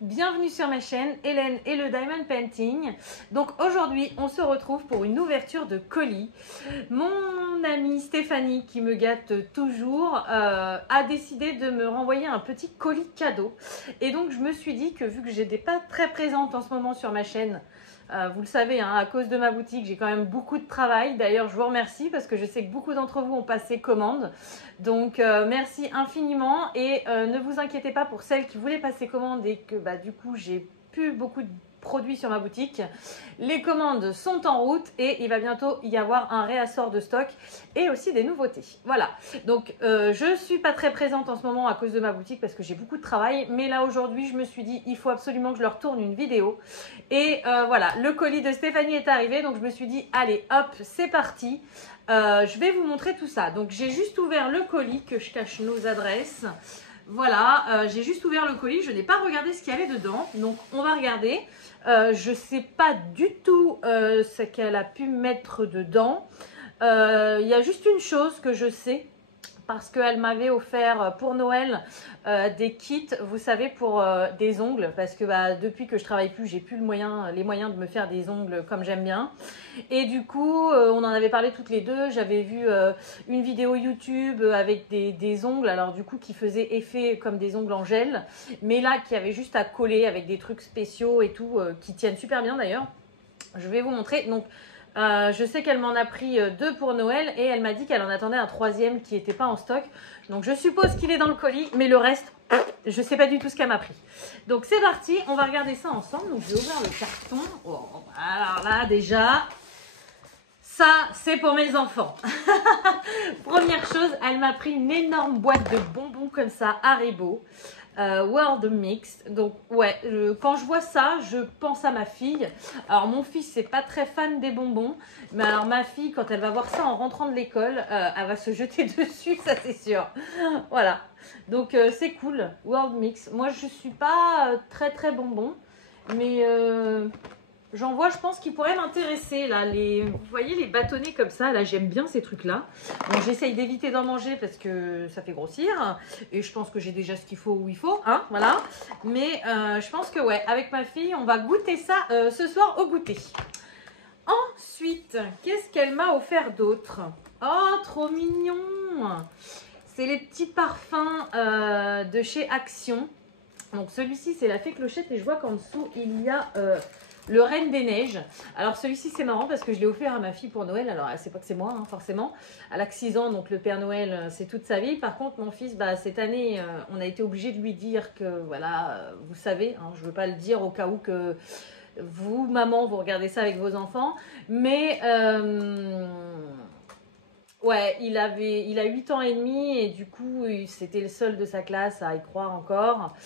bienvenue sur ma chaîne Hélène et le Diamond Painting. Donc aujourd'hui on se retrouve pour une ouverture de colis. Mon amie Stéphanie, qui me gâte toujours, a décidé de me renvoyer un petit colis cadeau. Et donc je me suis dit que vu que j'étais pas très présente en ce moment sur ma chaîne, vous le savez, hein, à cause de ma boutique, j'ai quand même beaucoup de travail. D'ailleurs, je vous remercie parce que je sais que beaucoup d'entre vous ont passé commande. Donc, merci infiniment et ne vous inquiétez pas pour celles qui voulaient passer commande et que du coup, j'ai plus beaucoup de produits sur ma boutique. Les commandes sont en route et il va bientôt y avoir un réassort de stock et aussi des nouveautés. Voilà, donc je suis pas très présente en ce moment à cause de ma boutique parce que j'ai beaucoup de travail, mais là aujourd'hui je me suis dit il faut absolument que je leur tourne une vidéo et voilà, le colis de Stéphanie est arrivé, donc je me suis dit allez hop, c'est parti. Je vais vous montrer tout ça. Donc j'ai juste ouvert le colis, que je cache nos adresses. Voilà, j'ai juste ouvert le colis, je n'ai pas regardé ce qu'il y avait dedans, donc on va regarder. Je ne sais pas du tout ce qu'elle a pu mettre dedans. Il y a juste une chose que je sais, parce qu'elle m'avait offert pour Noël des kits, vous savez, pour des ongles, parce que depuis que je travaille plus, j'ai plus les moyens de me faire des ongles comme j'aime bien. Et du coup, on en avait parlé toutes les deux. J'avais vu une vidéo YouTube avec des ongles, alors du coup qui faisaient effet comme des ongles en gel, mais là qui avait juste à coller avec des trucs spéciaux et tout, qui tiennent super bien d'ailleurs. Je vais vous montrer. Donc je sais qu'elle m'en a pris 2 pour Noël et elle m'a dit qu'elle en attendait un 3e qui n'était pas en stock. Donc je suppose qu'il est dans le colis, mais le reste, je ne sais pas du tout ce qu'elle m'a pris. Donc c'est parti, on va regarder ça ensemble. Donc je vais ouvrir le carton. Oh, alors là déjà, ça c'est pour mes enfants. Première chose, elle m'a pris une énorme boîte de bonbons comme ça, Haribo. World Mix. Donc ouais, quand je vois ça, je pense à ma fille. Alors mon fils c'est pas très fan des bonbons, mais alors ma fille, quand elle va voir ça en rentrant de l'école, elle va se jeter dessus, ça c'est sûr. Voilà, donc c'est cool, World Mix. Moi je suis pas très bonbon, mais j'en vois, je pense, qui pourraient m'intéresser là. Vous voyez les bâtonnets comme ça, là j'aime bien ces trucs là. Bon, j'essaye d'éviter d'en manger parce que ça fait grossir. Et je pense que j'ai déjà ce qu'il faut où il faut, hein, voilà. Mais je pense que ouais, avec ma fille, on va goûter ça ce soir au goûter. Ensuite, qu'est-ce qu'elle m'a offert d'autre? Oh, trop mignon! C'est les petits parfums de chez Action. Donc celui-ci, c'est la Fée Clochette et je vois qu'en dessous, il y a... le Reine des Neiges. Alors celui-ci c'est marrant parce que je l'ai offert à ma fille pour Noël. Alors elle sait pas que c'est moi hein, forcément. Elle a que 6 ans, donc le Père Noël c'est toute sa vie. Par contre mon fils, cette année on a été obligé de lui dire que voilà, vous savez, hein, je veux pas le dire au cas où que vous, maman, vous regardez ça avec vos enfants. Mais ouais, il a 8 ans et demi et du coup c'était le seul de sa classe à y croire encore.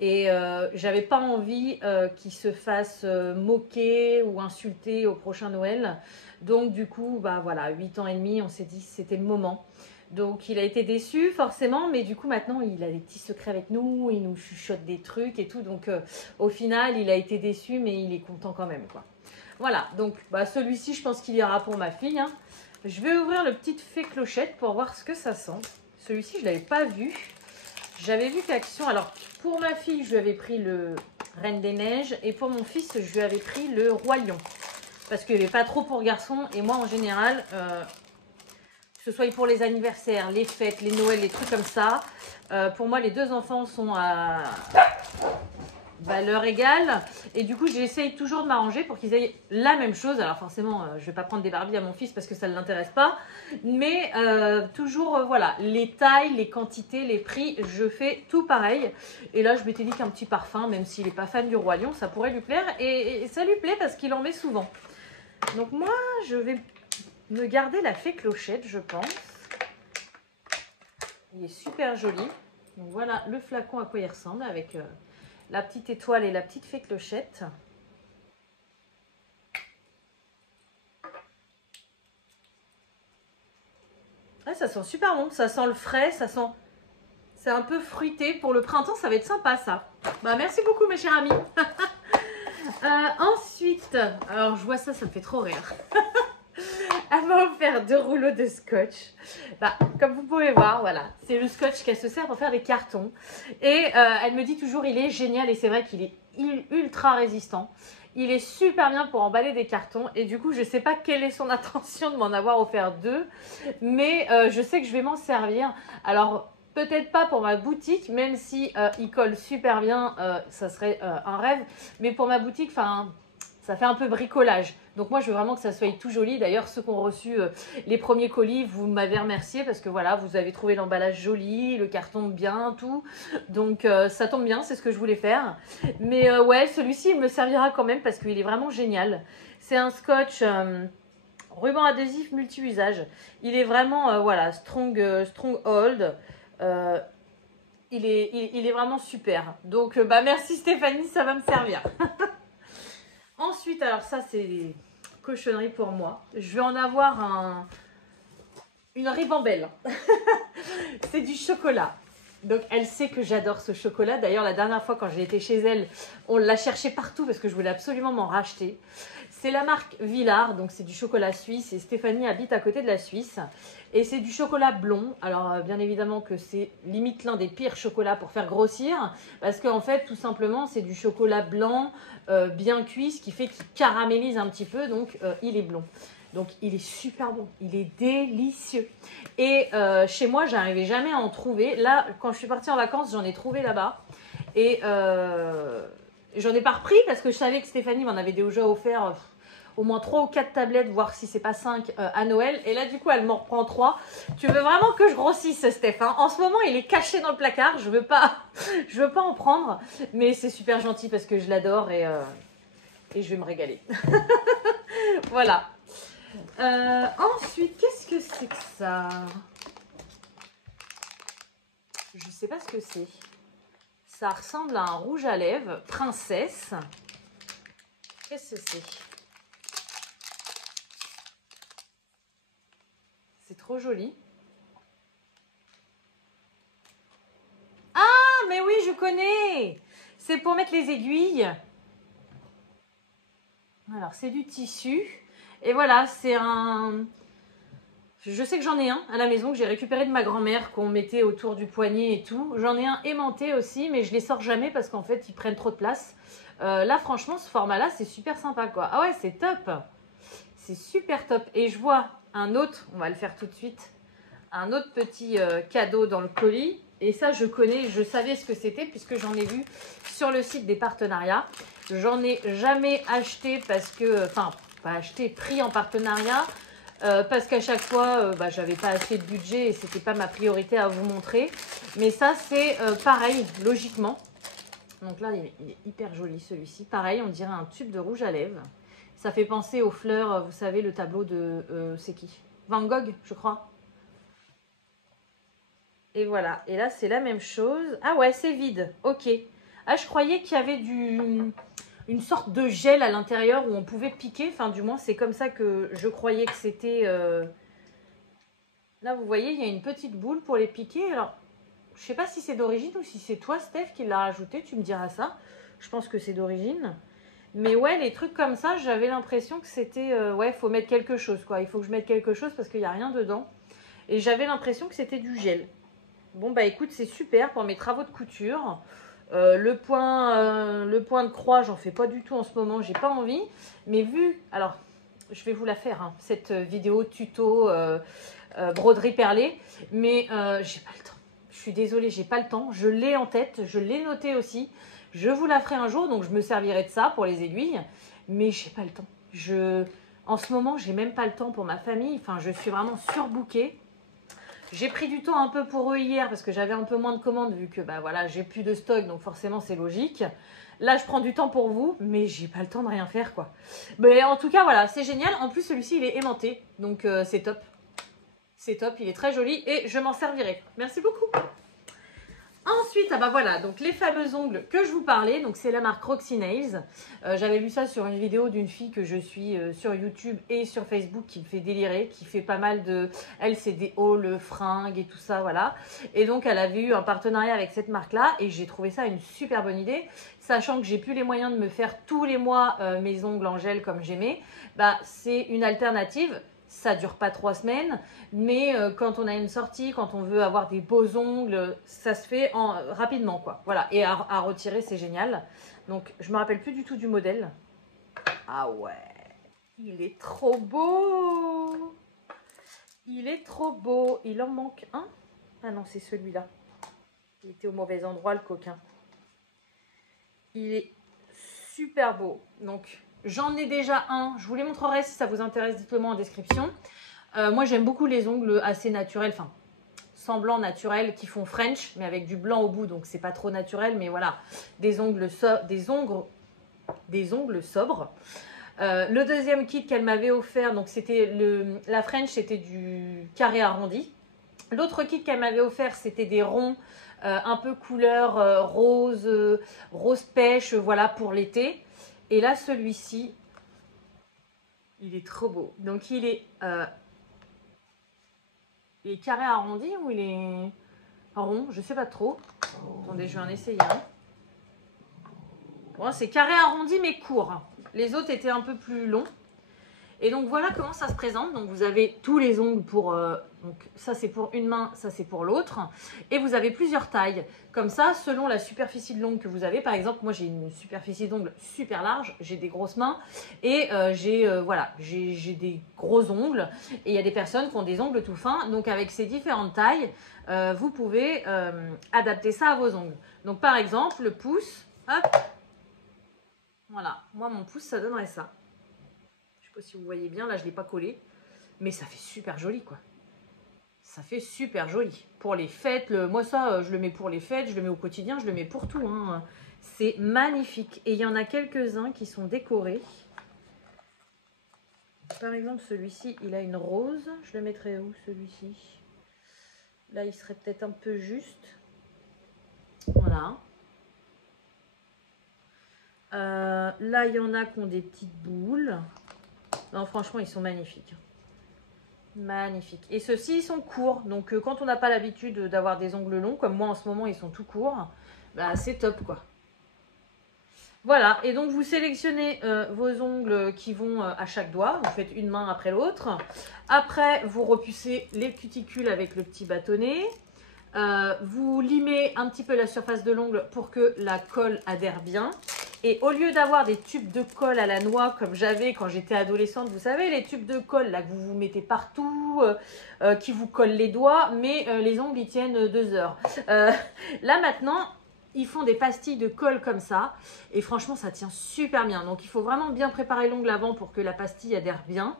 Et j'avais pas envie qu'il se fasse moquer ou insulter au prochain Noël. Donc du coup, voilà, 8 ans et demi, on s'est dit que c'était le moment. Donc il a été déçu forcément, mais du coup maintenant il a des petits secrets avec nous, il nous chuchote des trucs et tout. Donc au final, il a été déçu, mais il est content quand même, quoi. Voilà, donc celui-ci, je pense qu'il ira pour ma fille, hein. Je vais ouvrir le petit Fée Clochette pour voir ce que ça sent. Celui-ci, je ne l'avais pas vu. J'avais vu qu'Action, alors pour ma fille, je lui avais pris le Reine des Neiges et pour mon fils, je lui avais pris le Roi Lion. Parce qu'il n'y avait pas trop pour garçons et moi en général, que ce soit pour les anniversaires, les fêtes, les Noëls, les trucs comme ça, pour moi les 2 enfants sont à valeur égale et du coup j'essaye toujours de m'arranger pour qu'ils aient la même chose. Alors forcément je vais pas prendre des Barbies à mon fils parce que ça ne l'intéresse pas, mais toujours voilà, les tailles, les quantités, les prix, je fais tout pareil. Et là je m'étais dit qu'un petit parfum, même s'il n'est pas fan du Roi Lion, ça pourrait lui plaire et ça lui plaît parce qu'il en met souvent. Donc moi je vais me garder la Fée Clochette, je pense. Il est super joli. Donc voilà le flacon à quoi il ressemble avec la petite étoile et la petite Fée Clochette. Ouais, ça sent super bon, ça sent le frais, ça sent... C'est un peu fruité. Pour le printemps, ça va être sympa ça. Merci beaucoup mes chers amis. Ensuite, alors je vois ça, ça me fait trop rire. Elle m'a offert 2 rouleaux de scotch. Bah, comme vous pouvez voir, voilà, c'est le scotch qu'elle se sert pour faire des cartons. Et elle me dit toujours, il est génial et c'est vrai qu'il est ultra résistant. Il est super bien pour emballer des cartons et du coup, je ne sais pas quelle est son intention de m'en avoir offert 2, mais je sais que je vais m'en servir. Alors, peut-être pas pour ma boutique, même si il colle super bien, ça serait un rêve. Mais pour ma boutique, enfin, ça fait un peu bricolage. Donc moi, je veux vraiment que ça soit tout joli. D'ailleurs, ceux qui ont reçu les premiers colis, vous m'avez remercié parce que voilà, vous avez trouvé l'emballage joli, le carton bien, tout. Donc ça tombe bien, c'est ce que je voulais faire. Mais ouais, celui-ci, il me servira quand même parce qu'il est vraiment génial. C'est un scotch ruban adhésif multi-usage. Il est vraiment, voilà, strong hold. Il est vraiment super. Donc, bah, merci Stéphanie, ça va me servir. Ensuite, alors ça, c'est cochonnerie pour moi. Je vais en avoir une ribambelle. C'est du chocolat. Donc, elle sait que j'adore ce chocolat. D'ailleurs, la dernière fois, quand j'ai été chez elle, on l'a cherché partout parce que je voulais absolument m'en racheter. C'est la marque Villard, donc c'est du chocolat suisse. Et Stéphanie habite à côté de la Suisse. Et c'est du chocolat blond. Alors, bien évidemment que c'est limite l'un des pires chocolats pour faire grossir. Parce qu'en fait, tout simplement, c'est du chocolat blanc bien cuit, ce qui fait qu'il caramélise un petit peu. Donc, il est blond. Donc, il est super bon. Il est délicieux. Et chez moi, j'arrivais jamais à en trouver. Là, quand je suis partie en vacances, j'en ai trouvé là-bas. Et j'en ai pas repris parce que je savais que Stéphanie m'en avait déjà offert au moins 3 ou 4 tablettes, voire si c'est pas 5 à Noël. Et là, du coup, elle m'en reprend 3. Tu veux vraiment que je grossisse, Stéphane? En ce moment, il est caché dans le placard. Je veux pas en prendre. Mais c'est super gentil parce que je l'adore et je vais me régaler. Voilà. Ensuite, qu'est-ce que c'est que ça? Je sais pas ce que c'est. Ça ressemble à un rouge à lèvres, princesse. Qu'est-ce que c'est? C'est trop joli. Ah, mais oui, je connais. C'est pour mettre les aiguilles. Alors, c'est du tissu. Et voilà, c'est un... Je sais que j'en ai un à la maison que j'ai récupéré de ma grand-mère, qu'on mettait autour du poignet et tout. J'en ai un aimanté aussi, mais je les sors jamais parce qu'en fait, ils prennent trop de place. Là, franchement, ce format-là, c'est super sympa, quoi. Ah ouais, c'est top. C'est super top. Et je vois un autre, on va le faire tout de suite, un autre petit cadeau dans le colis. Et ça, je connais, je savais ce que c'était puisque j'en ai vu sur le site des partenariats. J'en ai jamais acheté parce que... Enfin, pas acheté, pris en partenariat. Parce qu'à chaque fois, j'avais pas assez de budget et c'était pas ma priorité à vous montrer. Mais ça, c'est pareil, logiquement. Donc là, il est hyper joli celui-ci. Pareil, on dirait un tube de rouge à lèvres. Ça fait penser aux fleurs, vous savez, le tableau de... c'est qui? Van Gogh, je crois. Et voilà. Et là, c'est la même chose. Ah ouais, c'est vide. Ok. Ah, je croyais qu'il y avait une sorte de gel à l'intérieur où on pouvait piquer. Enfin, du moins, c'est comme ça que je croyais que c'était... Là, vous voyez, il y a une petite boule pour les piquer. Alors, je sais pas si c'est d'origine ou si c'est toi, Steph, qui l'a rajouté. Tu me diras ça. Je pense que c'est d'origine. Mais ouais, les trucs comme ça, j'avais l'impression que c'était... ouais, il faut mettre quelque chose, quoi. Il faut que je mette quelque chose parce qu'il n'y a rien dedans. Et j'avais l'impression que c'était du gel. Bon, bah écoute, c'est super pour mes travaux de couture. Le point de croix, j'en fais pas du tout en ce moment, j'ai pas envie. Mais vu, alors, je vais vous la faire, hein, cette vidéo tuto broderie perlée. Mais j'ai pas le temps. Je suis désolée, j'ai pas le temps. Je l'ai en tête, je l'ai noté aussi. Je vous la ferai un jour, donc je me servirai de ça pour les aiguilles. Mais j'ai pas le temps. En ce moment, j'ai même pas le temps pour ma famille. Enfin, je suis vraiment surbookée. J'ai pris du temps un peu pour eux hier parce que j'avais un peu moins de commandes vu que bah voilà, j'ai plus de stock, donc forcément c'est logique. Là, je prends du temps pour vous, mais j'ai pas le temps de rien faire, quoi. Mais en tout cas, voilà, c'est génial. En plus, celui-ci, il est aimanté, donc c'est top. C'est top, il est très joli et je m'en servirai. Merci beaucoup. Ensuite, ah bah voilà, donc les fameux ongles que je vous parlais, donc c'est la marque Roxy Nails. J'avais vu ça sur une vidéo d'une fille que je suis sur YouTube et sur Facebook qui me fait délirer, qui fait pas mal de... Elle, c'est des hauls, fringues et tout ça, voilà. Et donc, elle avait eu un partenariat avec cette marque-là et j'ai trouvé ça une super bonne idée. Sachant que j'ai plus les moyens de me faire tous les mois mes ongles en gel comme j'aimais, bah c'est une alternative Ça dure pas 3 semaines, mais quand on a une sortie, quand on veut avoir des beaux ongles, ça se fait rapidement, quoi. Voilà, et à retirer, c'est génial. Donc, je me rappelle plus du tout du modèle. Ah ouais, il est trop beau. Il est trop beau. Il en manque un. Ah non, c'est celui-là. Il était au mauvais endroit, le coquin. Il est super beau. Donc, j'en ai déjà un. Je vous les montrerai si ça vous intéresse. Dites-le moi en description. Moi, j'aime beaucoup les ongles assez naturels. Enfin, semblant naturels qui font French, mais avec du blanc au bout. Donc, c'est pas trop naturel. Mais voilà, des ongles sobres. Le deuxième kit qu'elle m'avait offert, donc c'était la French, c'était du carré arrondi. L'autre kit qu'elle m'avait offert, c'était des ronds un peu couleur rose, rose pêche, voilà, pour l'été. Et là, celui-ci, il est trop beau. Donc, il est carré arrondi ou il est rond? Je sais pas trop. Attendez, je vais en essayer un. Bon, c'est carré arrondi, mais court. Les autres étaient un peu plus longs. Et donc voilà comment ça se présente. Donc vous avez tous les ongles pour... donc ça c'est pour une main, ça c'est pour l'autre. Et vous avez plusieurs tailles. Comme ça, selon la superficie de l'ongle que vous avez. Par exemple, moi j'ai une superficie d'ongle super large. J'ai des grosses mains. Et voilà, j'ai des gros ongles. Et il y a des personnes qui ont des ongles tout fins. Donc avec ces différentes tailles, vous pouvez adapter ça à vos ongles. Donc par exemple, le pouce, hop. Voilà, moi mon pouce ça donnerait ça. Si vous voyez bien, là je ne l'ai pas collé, mais ça fait super joli quoi. Ça fait super joli. Pour les fêtes, moi ça je le mets pour les fêtes, je le mets au quotidien, je le mets pour tout. Hein. C'est magnifique. Et il y en a quelques-uns qui sont décorés. Par exemple celui-ci, il a une rose. Je le mettrai où celui-ci? Là il serait peut-être un peu juste. Voilà. Là il y en a qui ont des petites boules. Non, franchement, ils sont magnifiques. Magnifiques. Et ceux-ci, ils sont courts. Donc, quand on n'a pas l'habitude d'avoir des ongles longs, comme moi en ce moment, ils sont tout courts, bah, c'est top, quoi. Voilà. Et donc, vous sélectionnez vos ongles qui vont à chaque doigt. Vous faites une main après l'autre. Après, vous repoussez les cuticules avec le petit bâtonnet. Vous limez un petit peu la surface de l'ongle pour que la colle adhère bien. Et au lieu d'avoir des tubes de colle à la noix comme j'avais quand j'étais adolescente, vous savez, les tubes de colle là que vous mettez partout, qui vous collent les doigts, mais les ongles ils tiennent 2 heures. Là maintenant, ils font des pastilles de colle comme ça et franchement ça tient super bien. Donc il faut vraiment bien préparer l'ongle avant pour que la pastille adhère bien.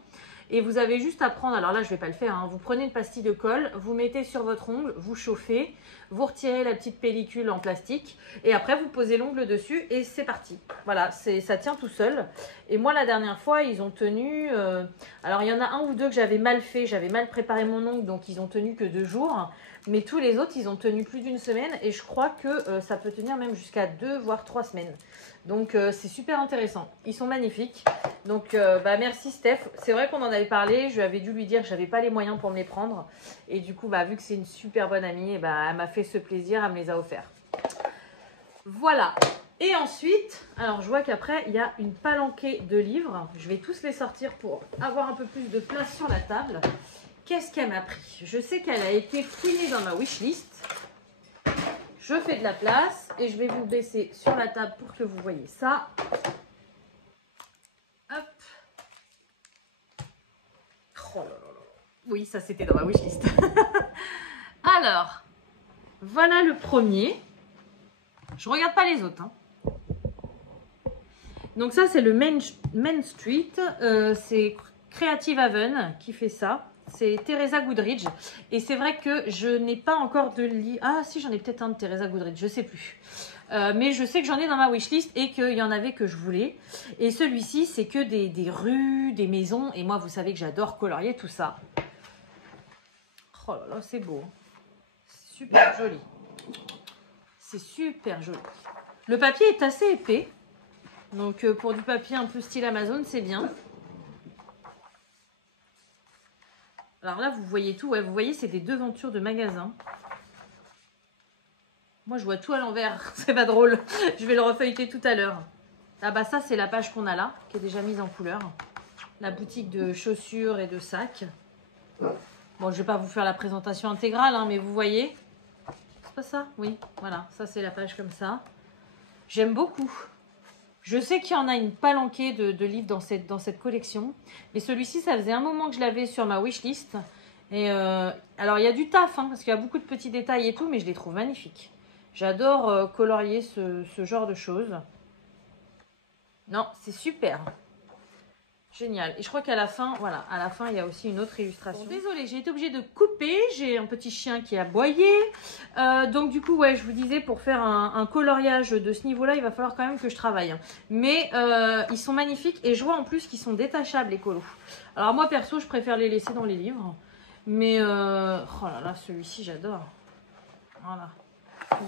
Et vous avez juste à prendre, alors là je ne vais pas le faire, hein, vous prenez une pastille de colle, vous mettez sur votre ongle, vous chauffez, vous retirez la petite pellicule en plastique et après vous posez l'ongle dessus et c'est parti. Voilà, ça tient tout seul. Et moi la dernière fois ils ont tenu, alors il y en a un ou deux que j'avais mal fait, j'avais mal préparé mon ongle donc ils ont tenu que 2 jours. Mais tous les autres ils ont tenu plus d'1 semaine et je crois que ça peut tenir même jusqu'à 2 voire 3 semaines. Donc c'est super intéressant, ils sont magnifiques. Donc merci Steph, c'est vrai qu'on en avait parlé, je lui avais dû lui dire que j'avais pas les moyens pour me les prendre. Et du coup vu que c'est une super bonne amie, et elle m'a fait ce plaisir, elle me les a offerts. Voilà, et ensuite, alors je vois qu'après il y a une palanquée de livres, je vais tous les sortir pour avoir un peu plus de place sur la table. Qu'est-ce qu'elle m'a pris? Je sais qu'elle a été fouillée dans ma wishlist. Je fais de la place et je vais vous baisser sur la table pour que vous voyez ça. Hop. Oh là là là. Oui, ça c'était dans ma wishlist. Alors, voilà le premier. Je regarde pas les autres. Hein. Donc ça c'est le Main Street. C'est Creative Haven qui fait ça. C'est Teresa Goodridge. Et c'est vrai que je n'ai pas encore de livre. Ah si, j'en ai peut-être un de Teresa Goodridge, je sais plus. Mais je sais que j'en ai dans ma wishlist et qu'il y en avait que je voulais. Et celui-ci, c'est que des rues, des maisons. Et moi, vous savez que j'adore colorier tout ça. Oh là là, c'est beau. C'est super joli. C'est super joli. Le papier est assez épais. Donc pour du papier un peu style Amazon, c'est bien. Alors là, vous voyez tout. Ouais, vous voyez, c'est des devantures de magasins. Moi, je vois tout à l'envers. C'est pas drôle. Je vais le refeuilleter tout à l'heure. Ah bah ça, c'est la page qu'on a là, qui est déjà mise en couleur. la boutique de chaussures et de sacs. Bon, je vais pas vous faire la présentation intégrale, hein, mais vous voyez. C'est pas ça? Oui, voilà. Ça, c'est la page comme ça. J'aime beaucoup. Je sais qu'il y en a une palanquée de livres dans cette collection. Mais celui-ci, ça faisait un moment que je l'avais sur ma wishlist. Et alors, il y a du taf, hein, parce qu'il y a beaucoup de petits détails et tout, mais je les trouve magnifiques. J'adore colorier ce genre de choses. Non, c'est super. Génial. Et je crois qu'à la fin, voilà, à la fin, il y a aussi une autre illustration. Bon, désolée, j'ai été obligée de couper. J'ai un petit chien qui a aboyé. Donc, du coup, ouais, je vous disais, pour faire un coloriage de ce niveau-là, il va falloir quand même que je travaille. Mais ils sont magnifiques et je vois en plus qu'ils sont détachables, les colos. Alors, moi, perso, je préfère les laisser dans les livres. Mais, oh là là, celui-ci, j'adore. Voilà.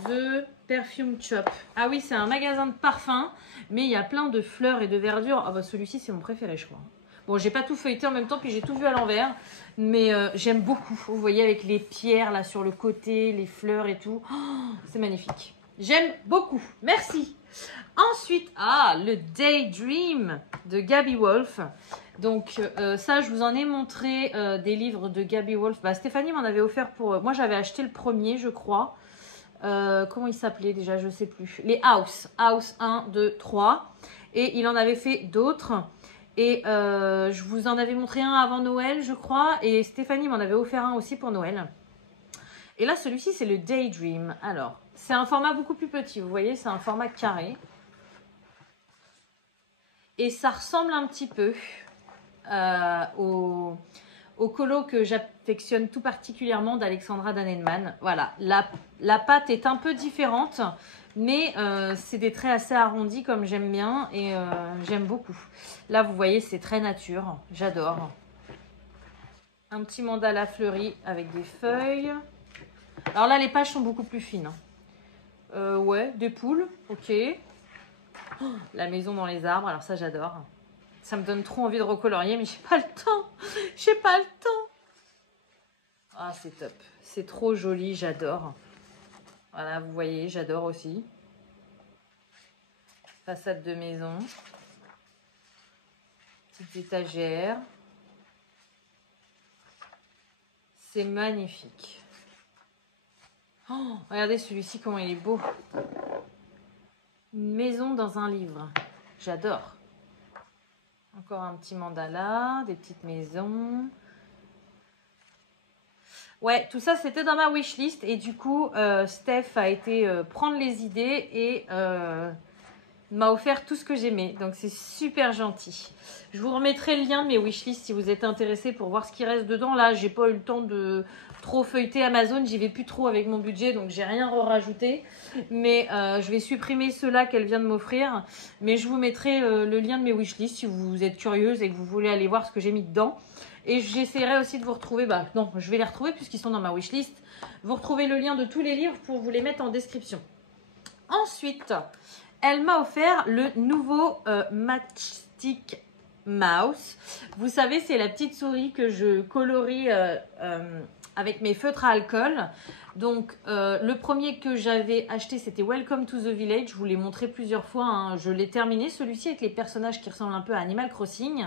The Perfume Shop. Ah oui, c'est un magasin de parfums, mais il y a plein de fleurs et de verdure. Ah bah celui-ci, c'est mon préféré, je crois. Bon, j'ai pas tout feuilleté en même temps, puis j'ai tout vu à l'envers, mais j'aime beaucoup. Vous voyez, avec les pierres là sur le côté, les fleurs et tout. Oh, c'est magnifique. J'aime beaucoup. Merci. Ensuite, le Daydream de Gabby Wolf. Donc ça, je vous en ai montré des livres de Gabby Wolf. Bah, Stéphanie m'en avait offert pour... moi, j'avais acheté le premier, je crois. Comment il s'appelait déjà, je sais plus. Les House 1, 2, 3. Et il en avait fait d'autres. Et je vous en avais montré un avant Noël, je crois. Et Stéphanie m'en avait offert un aussi pour Noël. Et là, celui-ci, c'est le Daydream. Alors, c'est un format beaucoup plus petit. Vous voyez, c'est un format carré. Et ça ressemble un petit peu au colo que j'affectionne tout particulièrement d'Alexandra Danenman. Voilà, la pâte est un peu différente, mais c'est des traits assez arrondis comme j'aime bien et j'aime beaucoup. Là, vous voyez, c'est très nature, j'adore. Un petit mandala fleuri avec des feuilles. Alors là, les pages sont beaucoup plus fines. Ouais, des poules, ok. Oh, la maison dans les arbres, alors ça, j'adore. Ça me donne trop envie de recolorier, mais j'ai pas le temps. J'ai pas le temps. Ah, c'est top. C'est trop joli, j'adore. Voilà, vous voyez, j'adore aussi. Façade de maison. Petites étagères. C'est magnifique. Oh, regardez celui-ci, comment il est beau. Une maison dans un livre. J'adore. Encore un petit mandala, des petites maisons. Ouais, tout ça, c'était dans ma wishlist. Et du coup, Steph a été prendre les idées et m'a offert tout ce que j'aimais. Donc, c'est super gentil. Je vous remettrai le lien de mes wishlists si vous êtes intéressés pour voir ce qui reste dedans. Là, j'ai pas eu le temps de trop feuilleter Amazon. J'y vais plus trop avec mon budget, donc j'ai rien rajouté. Mais je vais supprimer ceux-là qu'elle vient de m'offrir. Mais je vous mettrai le lien de mes wishlists si vous êtes curieuse et que vous voulez aller voir ce que j'ai mis dedans. Et j'essaierai aussi de vous retrouver, non, je vais les retrouver puisqu'ils sont dans ma wishlist. Vous retrouvez le lien de tous les livres pour vous les mettre en description. Ensuite, elle m'a offert le nouveau Matchstick Mouse. Vous savez, c'est la petite souris que je colorie avec mes feutres à alcool. Donc, le premier que j'avais acheté, c'était Welcome to the Village. Je vous l'ai montré plusieurs fois, hein. Je l'ai terminé. Celui-ci avec les personnages qui ressemblent un peu à Animal Crossing.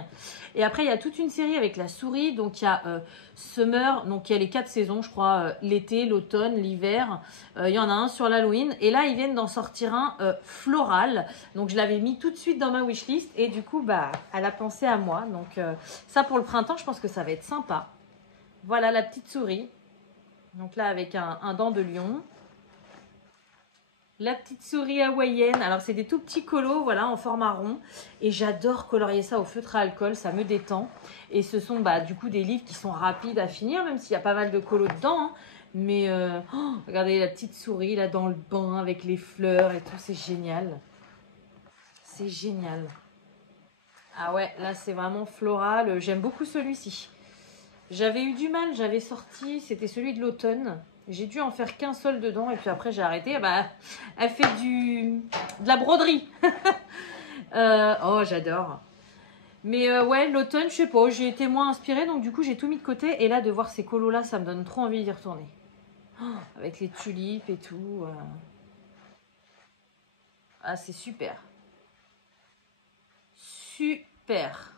Et après, il y a toute une série avec la souris. Donc, il y a Summer. Donc, il y a les 4 saisons, je crois. L'été, l'automne, l'hiver. Il y en a un sur l'Halloween. Et là, ils viennent d'en sortir un floral. Donc, je l'avais mis tout de suite dans ma wishlist. Et du coup, elle a pensé à moi. Donc, ça, pour le printemps, je pense que ça va être sympa. Voilà la petite souris. Donc là, avec un dent de lion. La petite souris hawaïenne. Alors, c'est des tout petits colos, voilà, en format rond. Et j'adore colorier ça au feutre à alcool. Ça me détend. Et ce sont, du coup, des livres qui sont rapides à finir, même s'il y a pas mal de colos dedans. Hein. Mais, regardez la petite souris, là, dans le bain, avec les fleurs et tout. C'est génial. C'est génial. Ah ouais, là, c'est vraiment floral. J'aime beaucoup celui-ci. J'avais eu du mal, j'avais sorti, c'était celui de l'automne. J'ai dû en faire qu'un seul dedans et puis après j'ai arrêté. Elle fait de la broderie. Oh, j'adore. Mais ouais, l'automne, je sais pas, j'ai été moins inspirée donc du coup j'ai tout mis de côté. Et là, de voir ces colos là, ça me donne trop envie d'y retourner. Oh, avec les tulipes et tout. Ah, c'est super. Super.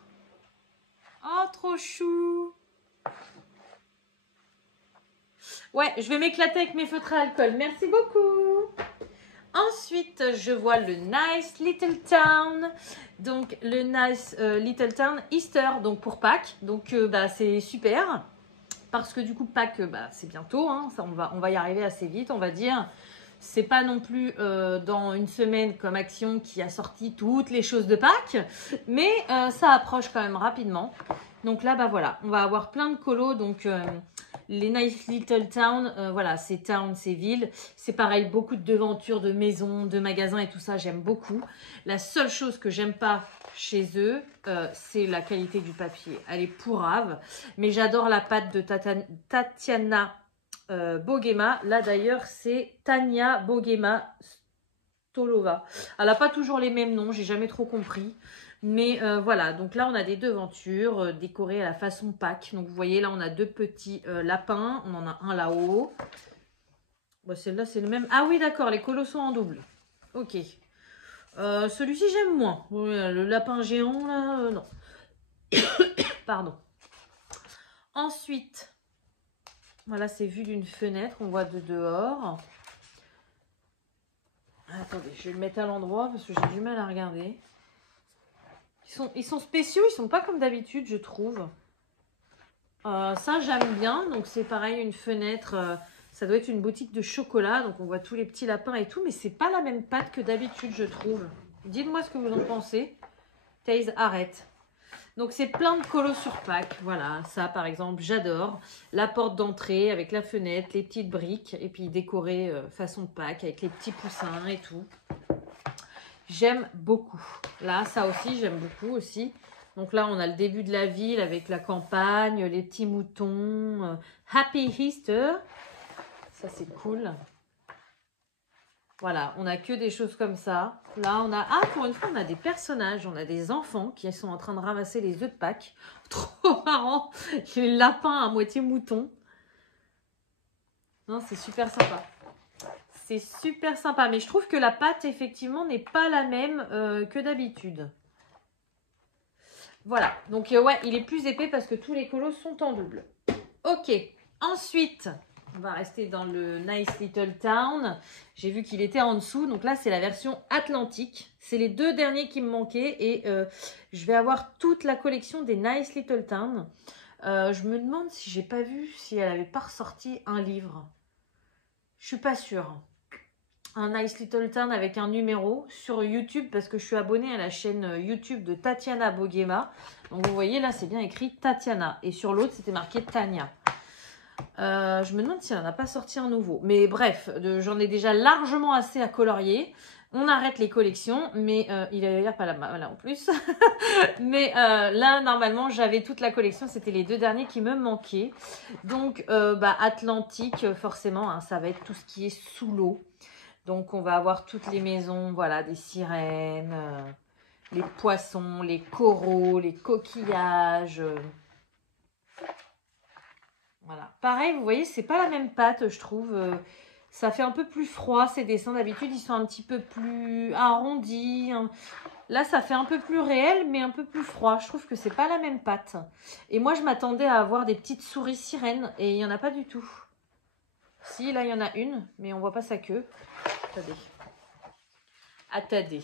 Oh, trop chou. Ouais, je vais m'éclater avec mes feutres à alcool. Merci beaucoup. Ensuite, je vois le Nice Little Town. Donc, le Nice Little Town Easter, donc pour Pâques. Donc, bah, c'est super. Parce que du coup, Pâques, bah, c'est bientôt. Hein. Ça, on va y arriver assez vite, on va dire. C'est pas non plus dans une semaine comme Action qui a sorti toutes les choses de Pâques. Mais ça approche quand même rapidement. Donc là, bah voilà, on va avoir plein de colos. Donc, les Nice Little Town, voilà, c'est town, c'est ville. C'est pareil, beaucoup de devantures, de maisons, de magasins et tout ça, j'aime beaucoup. La seule chose que j'aime pas chez eux, c'est la qualité du papier. Elle est pourrave, mais j'adore la pâte de Tatiana Bogema. Là d'ailleurs, c'est Tania Bogema Stolova. Elle n'a pas toujours les mêmes noms, j'ai jamais trop compris. Mais voilà, donc là on a des devantures décorées à la façon Pâques. Donc vous voyez, là on a deux petits lapins, on en a un là-haut. Bon, celle-là c'est le même. Ah oui, d'accord, les colos sont en double. Ok. Celui-ci j'aime moins. Le lapin géant là, non. Pardon. Ensuite, voilà, c'est vu d'une fenêtre, on voit de dehors. Attendez, je vais le mettre à l'endroit parce que j'ai du mal à regarder. Ils sont spéciaux, ils sont pas comme d'habitude, je trouve. Ça, j'aime bien. Donc, c'est pareil, une fenêtre. Ça doit être une boutique de chocolat. Donc, on voit tous les petits lapins et tout. Mais c'est pas la même pâte que d'habitude, je trouve. Dites-moi ce que vous en pensez. Taze, arrête. Donc, c'est plein de colos sur Pâques. Voilà, ça, par exemple, j'adore. La porte d'entrée avec la fenêtre, les petites briques. Et puis, décoré façon Pâques avec les petits poussins et tout. J'aime beaucoup. Là, ça aussi, j'aime beaucoup aussi. Donc là, on a le début de la ville avec la campagne, les petits moutons. Happy Easter. Ça, c'est cool. Voilà, on n'a que des choses comme ça. Là, on a... Ah, pour une fois, on a des personnages. On a des enfants qui sont en train de ramasser les œufs de Pâques. Trop marrant. Le lapin à moitié mouton. Non, c'est super sympa. C'est super sympa. Mais je trouve que la pâte, effectivement, n'est pas la même que d'habitude. Voilà. Donc, ouais, il est plus épais parce que tous les colos sont en double. Ok. Ensuite, on va rester dans le Nice Little Town. J'ai vu qu'il était en dessous. Donc là, c'est la version Atlantique. C'est les deux derniers qui me manquaient. Et je vais avoir toute la collection des Nice Little Town. Je me demande si j'ai pas vu si elle avait pas ressorti un livre. Je suis pas sûre. Un Nice Little Town avec un numéro sur YouTube parce que je suis abonnée à la chaîne YouTube de Tatiana Bogema. Donc vous voyez là c'est bien écrit Tatiana et sur l'autre c'était marqué Tania. Je me demande si elle n'en a pas sorti un nouveau. Mais bref, j'en ai déjà largement assez à colorier. On arrête les collections, mais il avait l'air pas là en plus. Mais là, normalement, j'avais toute la collection. C'était les deux derniers qui me manquaient. Donc, Atlantique, forcément, hein, ça va être tout ce qui est sous l'eau. Donc, on va avoir toutes les maisons, voilà, des sirènes, les poissons, les coraux, les coquillages. Voilà. Pareil, vous voyez, c'est pas la même pâte, je trouve. Ça fait un peu plus froid, ces dessins. D'habitude, ils sont un petit peu plus arrondis. Hein. Là, ça fait un peu plus réel, mais un peu plus froid. Je trouve que c'est pas la même pâte. Et moi, je m'attendais à avoir des petites souris sirènes, et il n'y en a pas du tout. Si, là, il y en a une, mais on voit pas sa queue. Attendez.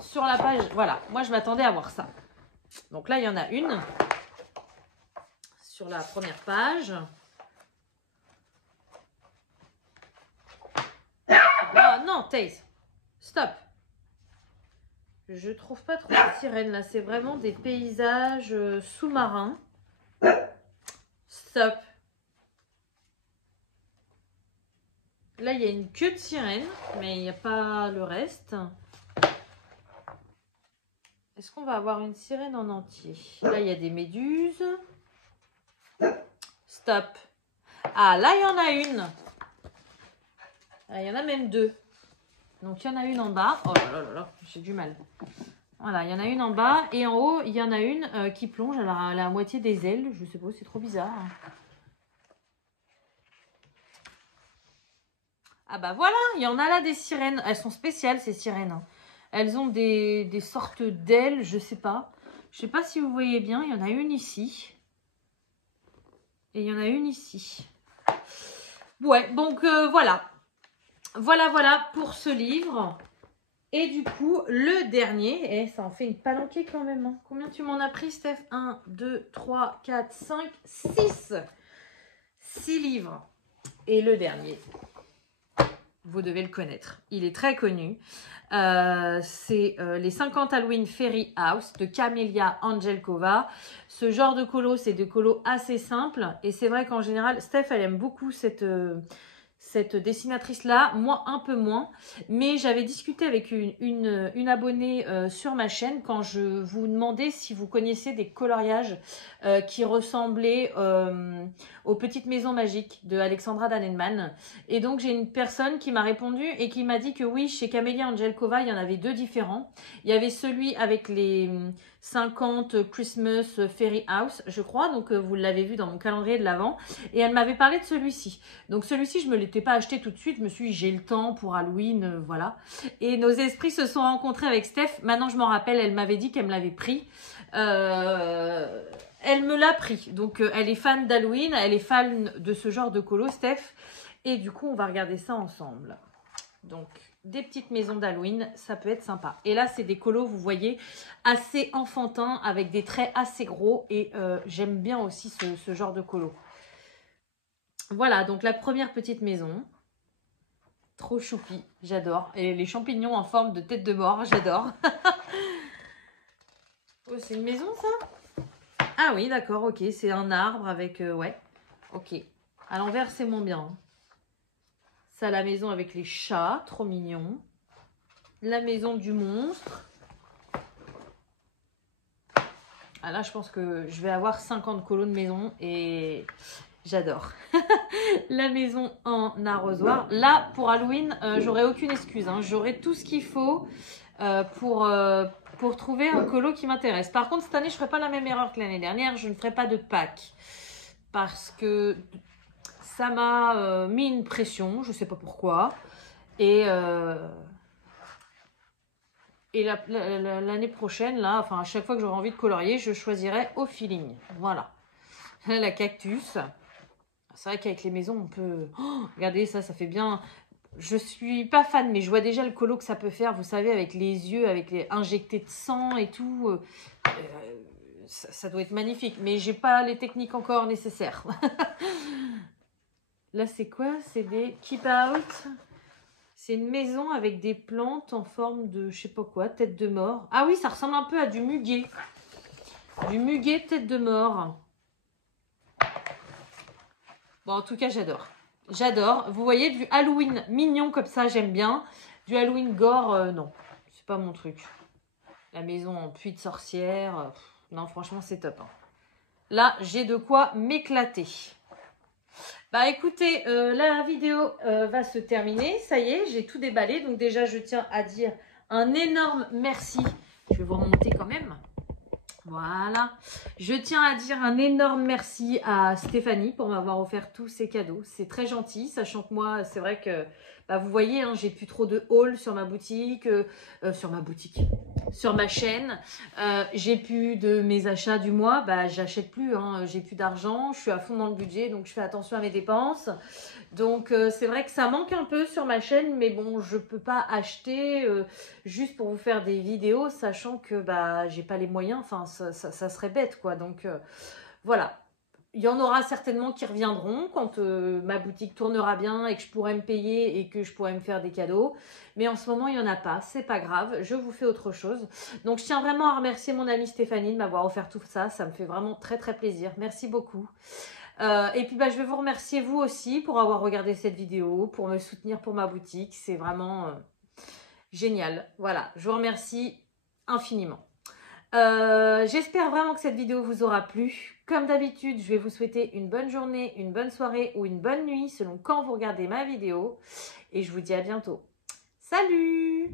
Sur la page, voilà. Moi, je m'attendais à voir ça. Donc là, il y en a une. Sur la première page. Ah non, Taze. Stop. Je trouve pas trop de sirènes là. C'est vraiment des paysages sous-marins. Stop. Là, il y a une queue de sirène, mais il n'y a pas le reste. Est-ce qu'on va avoir une sirène en entier? Là, il y a des méduses. Stop. Ah, là, il y en a une. Ah, il y en a même deux. Donc, il y en a une en bas. Oh là là là, j'ai du mal. Voilà, il y en a une en bas. Et en haut, il y en a une qui plonge. Elle a la moitié des ailes. Je sais pas, c'est trop bizarre. Ah bah voilà, il y en a là des sirènes. Elles sont spéciales, ces sirènes. Elles ont des sortes d'ailes, je sais pas. Je sais pas si vous voyez bien, il y en a une ici. Et il y en a une ici. Ouais, donc voilà. Voilà pour ce livre. Et du coup, le dernier, et ça en fait une palanquée quand même. Hein. Combien tu m'en as pris, Steph? 1, 2, 3, 4, 5, 6. 6 livres. Et le dernier, vous devez le connaître. Il est très connu. C'est les 50 Halloween Fairy House de Camélia Angelkova. Ce genre de colo, c'est de colo assez simple. Et c'est vrai qu'en général, Steph, elle aime beaucoup cette dessinatrice-là, moi un peu moins, mais j'avais discuté avec une abonnée sur ma chaîne quand je vous demandais si vous connaissiez des coloriages qui ressemblaient aux petites maisons magiques de Alexandra Dannemann. Et donc j'ai une personne qui m'a répondu et qui m'a dit que oui, chez Camélia Angelkova, il y en avait 2 différents. Il y avait celui avec les 50 Christmas Fairy House, je crois, donc vous l'avez vu dans mon calendrier de l'Avent, et elle m'avait parlé de celui-ci. Donc celui-ci, je me l'étais pas acheté tout de suite, je me suis dit j'ai le temps pour Halloween, voilà. Et nos esprits se sont rencontrés avec Steph, maintenant je m'en rappelle, elle m'avait dit qu'elle me l'avait pris. Elle me l'a pris, donc elle est fan d'Halloween, elle est fan de ce genre de colo, Steph, et du coup on va regarder ça ensemble. Donc des petites maisons d'Halloween, ça peut être sympa. Et là, c'est des colos, vous voyez, assez enfantins, avec des traits assez gros. Et j'aime bien aussi ce genre de colo. Voilà, donc la première petite maison. Trop choupi, j'adore. Et les champignons en forme de tête de mort, j'adore. Oh, c'est une maison, ça? Ah oui, d'accord, ok. C'est un arbre avec... ouais, ok. À l'envers, c'est moins bien. Ça, la maison avec les chats, trop mignon. La maison du monstre. Ah là, je pense que je vais avoir 50 colos de maison et j'adore. La maison en arrosoir. Là, pour Halloween, j'aurai aucune excuse. Hein. J'aurai tout ce qu'il faut pour trouver un colo qui m'intéresse. Par contre, cette année, je ne ferai pas la même erreur que l'année dernière. Je ne ferai pas de pack. Parce que ça m'a mis une pression. Je ne sais pas pourquoi. Et l'année prochaine, là, enfin, à chaque fois que j'aurai envie de colorier, je choisirai au feeling. Voilà. La cactus. C'est vrai qu'avec les maisons, on peut... Oh, regardez, ça fait bien... Je suis pas fan, mais je vois déjà le colo que ça peut faire. Vous savez, avec les yeux, avec les injectés de sang et tout. Ça doit être magnifique. Mais j'ai pas les techniques encore nécessaires. Là, c'est quoi? C'est des keep out. C'est une maison avec des plantes en forme de, je sais pas quoi, tête de mort. Ah oui, ça ressemble un peu à du muguet. Du muguet tête de mort. Bon, en tout cas, j'adore. J'adore. Vous voyez, du Halloween mignon comme ça, j'aime bien. Du Halloween gore, non. C'est pas mon truc. La maison en puits de sorcière. Non, franchement, c'est top. Hein. Là, j'ai de quoi m'éclater. Bah écoutez, la vidéo va se terminer. Ça y est, j'ai tout déballé. Donc déjà, je tiens à dire un énorme merci. Je vais vous remonter quand même. Voilà. Je tiens à dire un énorme merci à Stéphanie pour m'avoir offert tous ces cadeaux. C'est très gentil, sachant que moi, c'est vrai que, bah, vous voyez, hein, j'ai plus trop de haul sur ma boutique, sur ma chaîne. J'ai plus de mes achats du mois, bah, j'achète plus, hein, j'ai plus d'argent, je suis à fond dans le budget, donc je fais attention à mes dépenses. Donc c'est vrai que ça manque un peu sur ma chaîne, mais bon, je peux pas acheter juste pour vous faire des vidéos, sachant que bah j'ai pas les moyens, enfin ça serait bête quoi. Donc voilà, il y en aura certainement qui reviendront quand ma boutique tournera bien et que je pourrai me payer et que je pourrai me faire des cadeaux. Mais en ce moment, il n'y en a pas, c'est pas grave, je vous fais autre chose. Donc je tiens vraiment à remercier mon amie Stéphanie de m'avoir offert tout ça, ça me fait vraiment très très plaisir. Merci beaucoup. Et puis bah, je vais vous remercier vous aussi pour avoir regardé cette vidéo, pour me soutenir pour ma boutique. C'est vraiment génial. Voilà, je vous remercie infiniment. J'espère vraiment que cette vidéo vous aura plu. Comme d'habitude, je vais vous souhaiter une bonne journée, une bonne soirée ou une bonne nuit selon quand vous regardez ma vidéo. Et je vous dis à bientôt. Salut!